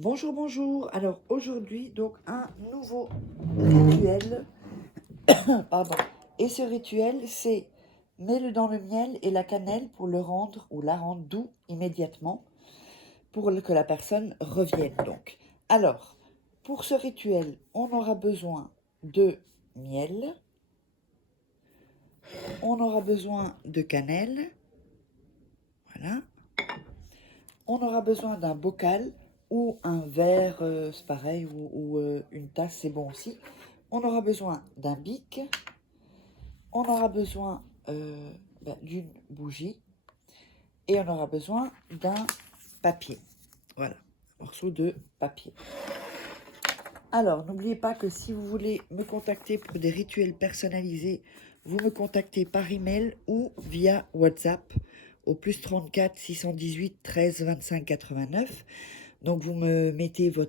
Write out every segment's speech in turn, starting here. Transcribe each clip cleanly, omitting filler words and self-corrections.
Bonjour, bonjour. Alors aujourd'hui, donc un nouveau rituel. Pardon. Et ce rituel, c'est mets-le dans le miel et la cannelle pour le rendre ou la rendre doux immédiatement pour que la personne revienne donc. Alors, pour ce rituel, on aura besoin de miel, on aura besoin de cannelle, voilà. On aura besoin d'un bocal ou un verre, c'est pareil, ou une tasse, c'est bon aussi. On aura besoin d'un bic, on aura besoin d'une bougie et on aura besoin d'un papier. Voilà, un morceau de papier. Alors, n'oubliez pas que si vous voulez me contacter pour des rituels personnalisés, vous me contactez par email ou via WhatsApp au plus 34 618 13 25 89. Donc, vous me mettez vous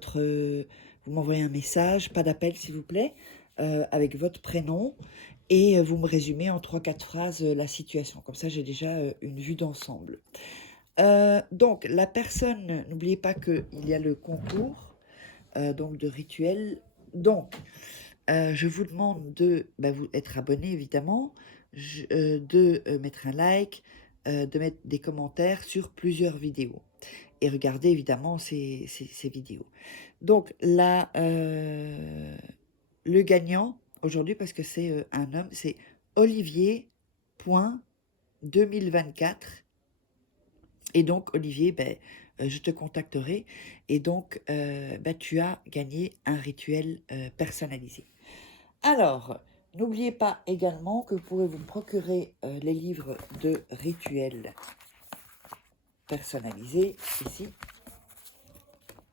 m'envoyez un message, pas d'appel s'il vous plaît, avec votre prénom et vous me résumez en 3-4 phrases la situation. Comme ça, j'ai déjà une vue d'ensemble. Donc, la personne, n'oubliez pas qu'il y a le concours donc de rituel. Donc, je vous demande de vous être abonné évidemment, de mettre un like, de mettre des commentaires sur plusieurs vidéos et regarder évidemment ces vidéos. Donc là, le gagnant aujourd'hui, parce que c'est un homme, c'est Olivier.2024. Et donc, Olivier, je te contacterai. Et donc, tu as gagné un rituel personnalisé. Alors, n'oubliez pas également que vous pouvez vous procurer les livres de rituels personnalisés ici.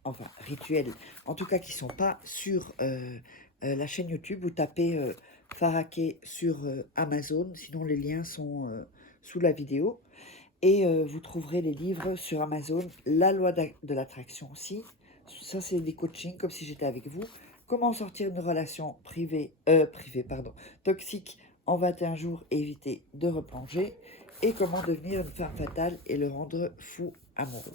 Enfin, rituels, en tout cas qui ne sont pas sur la chaîne YouTube. Vous tapez Faraké sur Amazon, sinon les liens sont sous la vidéo. Et vous trouverez les livres sur Amazon, La loi de l'attraction aussi. Ça, c'est des coachings, comme si j'étais avec vous. Comment sortir d'une relation toxique en 21 jours et éviter de replonger. Et comment devenir une femme fatale et le rendre fou amoureux.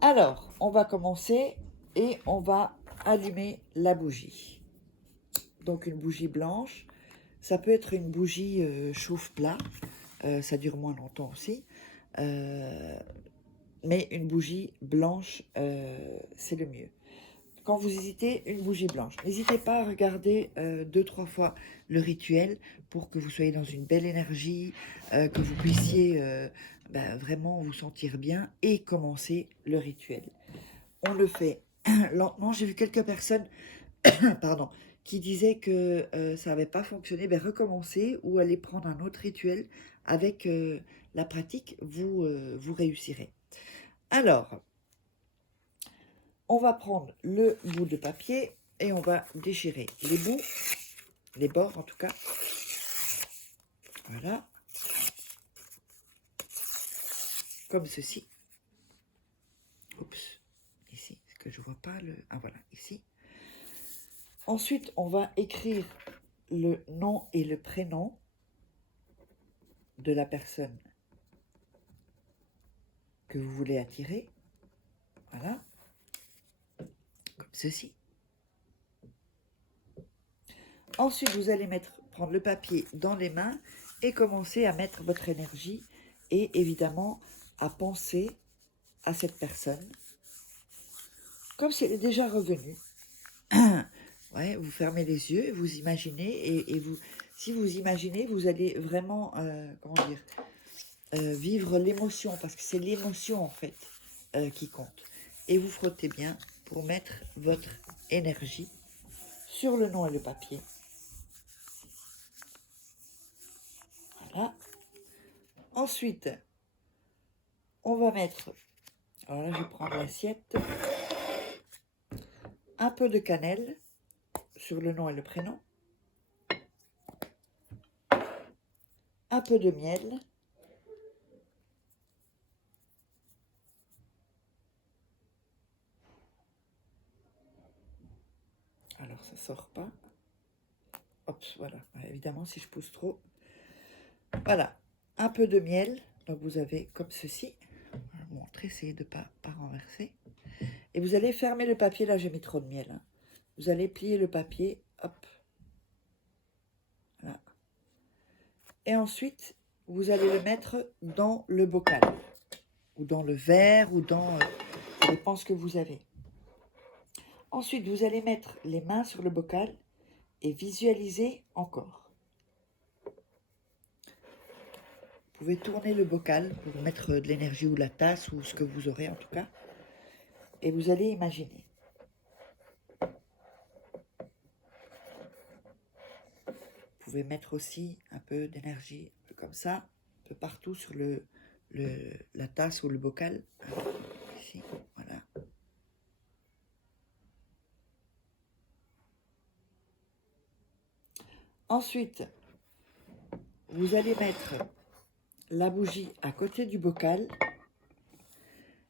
Alors, on va commencer et on va allumer la bougie. Donc, une bougie blanche. Ça peut être une bougie chauffe-plat. Ça dure moins longtemps aussi. Mais une bougie blanche, c'est le mieux. Quand vous hésitez, une bougie blanche. N'hésitez pas à regarder 2-3 fois le rituel pour que vous soyez dans une belle énergie, que vous puissiez vraiment vous sentir bien et commencer le rituel. On le fait lentement. J'ai vu quelques personnes pardon, qui disaient que ça n'avait pas fonctionné. Recommencez ou allez prendre un autre rituel. Avec la pratique, vous réussirez. Alors, on va prendre le bout de papier et on va déchirer les bouts, les bords en tout cas. Voilà. Comme ceci. Oups. Ici. Est-ce que je vois pas le... Ah voilà, ici. Ensuite, on va écrire le nom et le prénom de la personne que vous voulez attirer. Voilà. Comme ceci. Ensuite, vous allez prendre le papier dans les mains et commencer à mettre votre énergie et évidemment à penser à cette personne comme si elle est déjà revenue. Ouais, vous fermez les yeux, vous imaginez et vous, si vous imaginez, vous allez vraiment, comment dire, vivre l'émotion parce que c'est l'émotion en fait qui compte. Et vous frottez bien pour mettre votre énergie sur le nom et le papier. Voilà. Ensuite, on va mettre, alors là je vais prendre l'assiette, un peu de cannelle sur le nom et le prénom, un peu de miel, alors ça sort pas, hop, voilà, évidemment si je pousse trop, voilà, un peu de miel, donc vous avez comme ceci, je vais vous montrer, essayez de ne pas renverser, Et vous allez fermer le papier. Là, j'ai mis trop de miel. Hein. Vous allez plier le papier. Hop. Voilà. Et ensuite, vous allez le mettre dans le bocal. Ou dans le verre, ou dans... ça dépend ce que vous avez. Ensuite, vous allez mettre les mains sur le bocal et visualiser encore. Vous pouvez tourner le bocal pour mettre de l'énergie ou la tasse ou ce que vous aurez en tout cas. Et vous allez imaginer. Vous pouvez mettre aussi un peu d'énergie, un peu comme ça, un peu partout sur la tasse ou le bocal. Ici, voilà. Ensuite, vous allez mettre la bougie à côté du bocal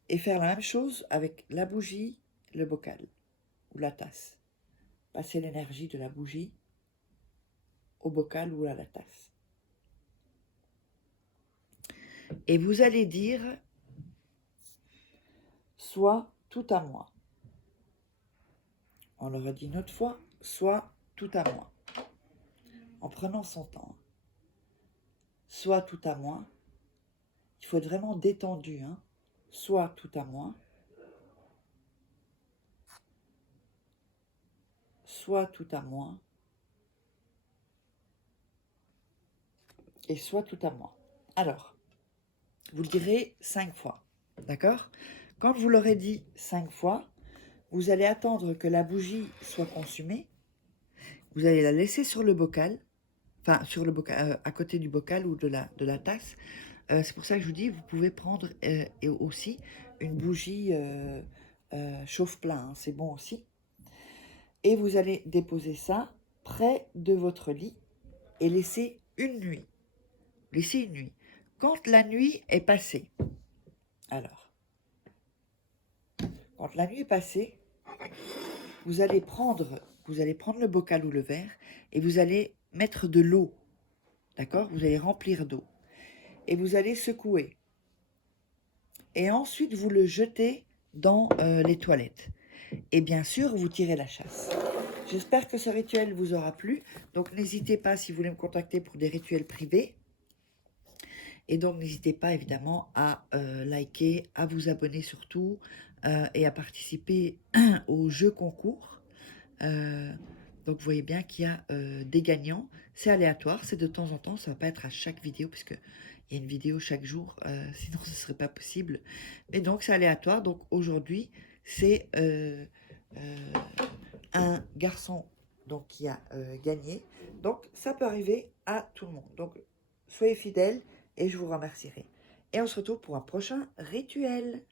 et faire la même chose avec la bougie, le bocal ou la tasse. Passer l'énergie de la bougie au bocal ou à la tasse. Et vous allez dire, soit tout à moi. On le redit une autre fois, soit tout à moi. En prenant son temps. Soit tout à moi. Il faut être vraiment détendu. Hein. Soit tout à moi. Soit tout à moi. Et soit tout à moi. Alors, vous le direz 5 fois. D'accord? Quand vous l'aurez dit 5 fois, vous allez attendre que la bougie soit consumée. Vous allez la laisser sur le bocal. Enfin, sur le bocal, à côté du bocal ou de la tasse. C'est pour ça que je vous dis, vous pouvez prendre et aussi une bougie chauffe-plat, hein, c'est bon aussi. Et vous allez déposer ça près de votre lit et laisser une nuit. Laissez une nuit. Quand la nuit est passée, alors, quand la nuit est passée, vous allez prendre le bocal ou le verre et vous allez mettre de l'eau, d'accord? Vous allez remplir d'eau et vous allez secouer. Et ensuite, vous le jetez dans les toilettes. Et bien sûr, vous tirez la chasse. J'espère que ce rituel vous aura plu. Donc, n'hésitez pas, si vous voulez me contacter pour des rituels privés. Et donc, n'hésitez pas, évidemment, à liker, à vous abonner surtout, et à participer au jeu concours. Donc, vous voyez bien qu'il y a des gagnants. C'est aléatoire, c'est de temps en temps. Ça ne va pas être à chaque vidéo, puisque il y a une vidéo chaque jour, sinon ce ne serait pas possible. Mais donc, c'est aléatoire. Donc, aujourd'hui, c'est un garçon donc, qui a gagné. Donc, ça peut arriver à tout le monde. Donc, soyez fidèles et je vous remercierai. Et on se retrouve pour un prochain rituel.